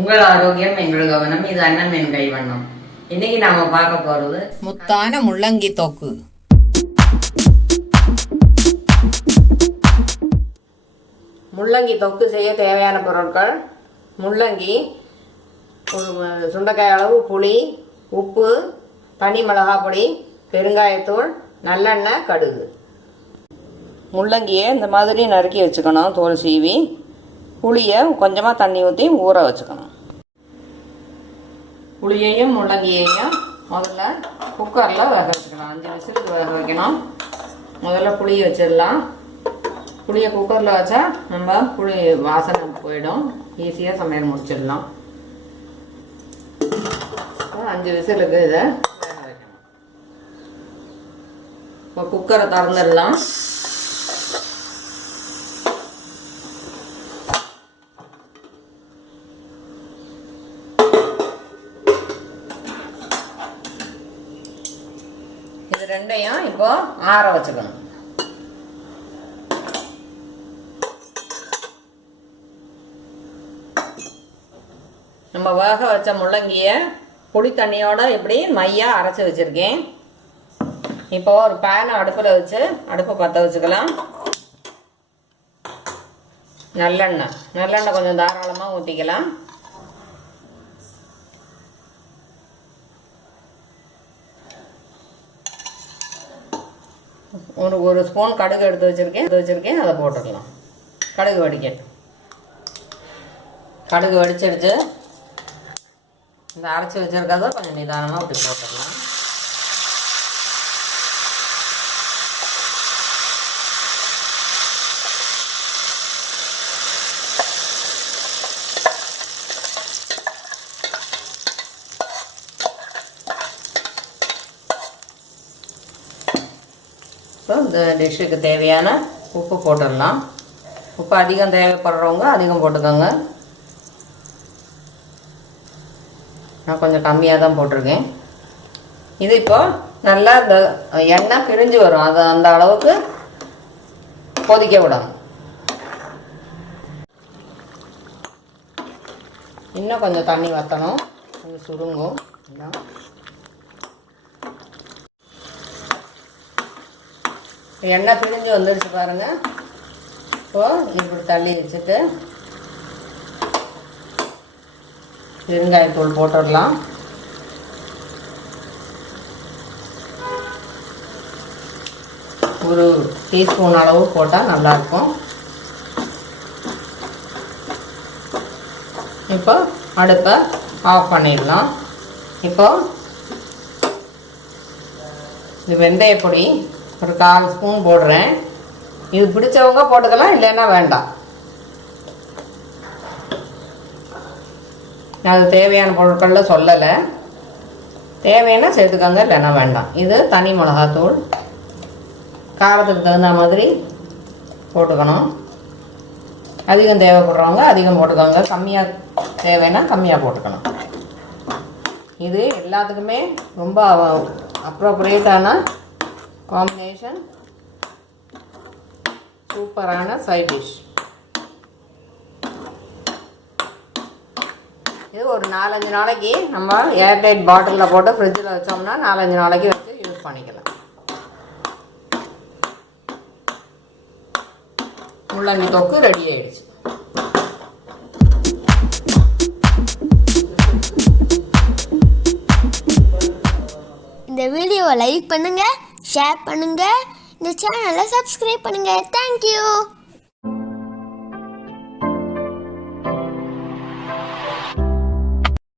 உங்கள் ஆரோக்கியம் எங்கள் கவனம். இது அண்ணன் என் கைவண்ணம். இன்னைக்கு நாம பார்க்க போறது முத்தான முள்ளங்கி தொக்கு. முள்ளங்கி தொக்கு செய்ய தேவையான பொருட்கள்: முள்ளங்கி, சுண்டைக்காய் அளவு புளி, உப்பு, தனி மிளகாய் பொடி, பெருங்காயத்தூள், நல்லெண்ணெய், கடுகு. முள்ளங்கியை இந்த மாதிரி நறுக்கி வச்சுக்கணும், தோல் சீவி. புளியை கொஞ்சமாக தண்ணி ஊற்றி ஊற வச்சுக்கணும். புளியையும் முள்ளங்கியையும் முதல்ல குக்கரில் வேக வச்சுக்கலாம். 5 விசிலுக்கு வேக வைக்கணும். முதல்ல புளியை வச்சிடலாம். புளியை குக்கரில் வச்சா நம்ம புளி வாசனை போயிடும், ஈஸியாக சமையல் முடிச்சிடலாம். 5 விசிலுக்கு இதை வேக வைக்கணும். இப்போ குக்கரை திறந்துடலாம். இது ரெண்டையும் இப்போ ஆற வச்சுக்கணும். நம்ம வேக வச்ச முள்ளங்கியை புளி தண்ணியோட இப்படி மையாக அரைச்சி வச்சுருக்கேன். இப்போ ஒரு பேனை அடுப்பில் வச்சு அடுப்பை பற்ற வச்சுக்கலாம். நல்லெண்ணெய் கொஞ்சம் தாராளமாக ஊற்றிக்கலாம். ஒரு ஸ்பூன் கடுகு எடுத்து வச்சுருக்கேன், அதை போட்டுக்கலாம். கடுகு வடிக்கட்டும். கடுகு வடிச்சிடுச்சு. இந்த அரைச்சி வச்சுருக்கிறத கொஞ்சம் நிதானமாக அப்படி போட்டுடலாம். இந்த டிஷ்ஷுக்கு தேவையான உப்பு போட்டுடலாம். உப்பு அதிகம் தேவைப்படுறவங்க அதிகம் போட்டுக்கோங்க. நான் கொஞ்சம் கம்மியாக தான் போட்டிருக்கேன். இது இப்போ நல்லா இந்த எண்ணெய் பிரிஞ்சு வரும், அது அந்த அளவுக்கு கொதிக்க விடணும். இன்னும் கொஞ்சம் தண்ணி வற்றணும், கொஞ்சம் சுருங்கும். எண்ணெய் பிரிஞ்சு வந்துடுச்சு பாருங்க. இப்போது இப்படி தள்ளி வச்சுட்டு பெருங்காயத்தூள் போட்டுடலாம். ஒரு டீஸ்பூன் அளவு போட்டால் நல்லாயிருக்கும். இப்போ அடுப்பை ஆஃப் பண்ணிடலாம். இப்போ இது வெந்தயப்பொடி ஒரு 1/4 ஸ்பூன் போடுறேன். இது பிடிச்சவங்க போட்டுக்கலாம், இல்லைன்னா வேண்டாம். அது தேவையான பொருட்களில் சொல்லலை, தேவைன்னா சேர்த்துக்கோங்க, இல்லைன்னா வேண்டாம். இது தனி மிளகாத்தூள், காரத்துக்கு தகுந்த மாதிரி போட்டுக்கணும். அதிகம் தேவைப்படுறவங்க அதிகம் போட்டுக்கோங்க, கம்மியாக தேவைன்னா கம்மியாக போட்டுக்கணும். இது எல்லாத்துக்குமே ரொம்ப அப்ரோப்ரியேட்டான காம்பினேஷன், சூப்பரான சைட் டிஷ். இது ஒரு 4-5 நாளைக்கு நம்ம ஏர்டைட் பாட்டிலில் போட்டு ஃப்ரிட்ஜில் வச்சோம்னா 4-5 நாளைக்கு வச்சு யூஸ் பண்ணிக்கலாம். முள்ளங்கி தொக்கு ரெடி ஆயிடுச்சு. இந்த வீடியோவை லைக் பண்ணுங்க, ஷேர் பண்ணுங்க, இந்த சேனலை சப்ஸ்கிரைப் பண்ணுங்க. தேங்க்யூ.